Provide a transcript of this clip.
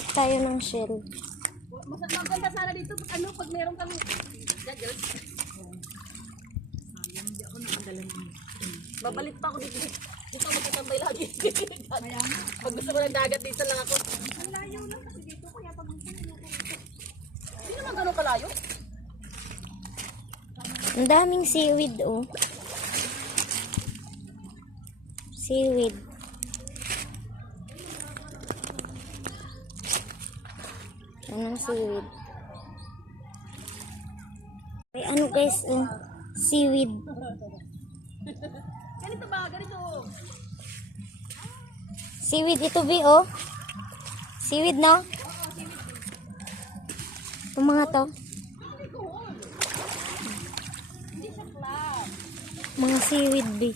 Hanap tayo ng shell. Mas maganda sana dito ano pag meron kang gaggles. Hindi ako nakadala ng. Babalik pa ako dito. Dito ako magtatambay lagi. Pag gusto ko ng dagat dito lang ako. Ang layo lang kasi dito kaya pag gusto mo hindi naman ganun kalayo. Ang daming seaweed, oh. Seaweed. Anong seaweed? May ano guys, oh. Seaweed. Ganito ba? Ganito. Seaweed ito, Bi, oh. Seaweed, no? Itong mga to. Hindi siya flat. Mga seaweed, Bi.